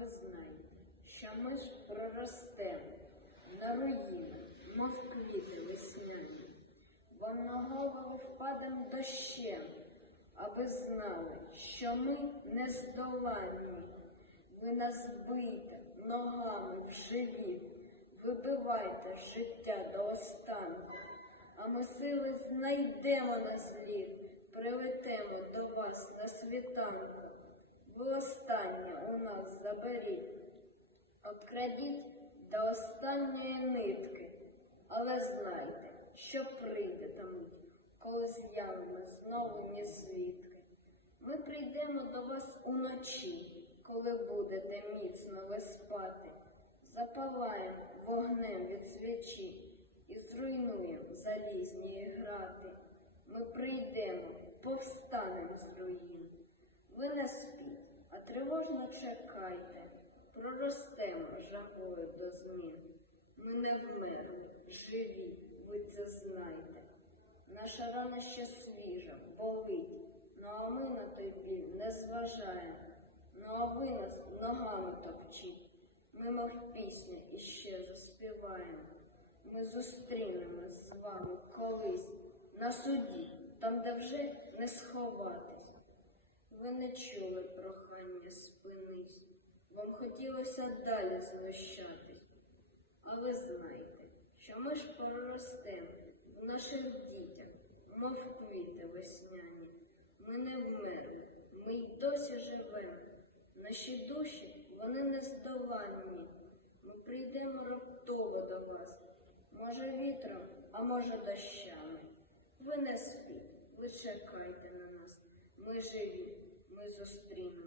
ви знаєте, що ми ж проростемо на руїнах, мов квіти весняні. Вам на голову впадем дощем, аби знали, що ми не здоланні. Ви нас бийте ногами в живіт, вибивайте життя до останку, а ми сили знайдемо на зліт, прилетимо до вас на світанку. Ви останнє у нас заберіть, обкрадіть до останньої нитки, але знайте, що прийде та коли з'явимо знову ні звідки. Ми прийдемо до вас уночі, коли будете міцно ви спати, запалаємо вогнем від свічі і зруйнуємо залізні грати. Ми прийдемо, повстанемо з руїн. Ви а тривожно чекайте, проростемо жагою до змін. Ми не вмерли, живі, ви це знайте. Наша рана ще свіжа, болить, ну а ми на той біль не зважаємо. Ну а ви нас ногами топчіть, ми мов пісню іще заспіваємо. Ми зустрінемось з вами колись на суді, там, де вже не сховатись. Ви не чули прохання спинись, вам хотілося далі знущатись. А ви знаєте, що ми ж проростемо в наших дітях, мов квіти весняні. Ми не вмерли, ми й досі живемо. Наші душі, вони не здоланні. Ми прийдемо раптово до вас, може вітром, а може дощами. Ви не спіть, ви чекайте на нас. Ми живі, ми зустрінемось з вами.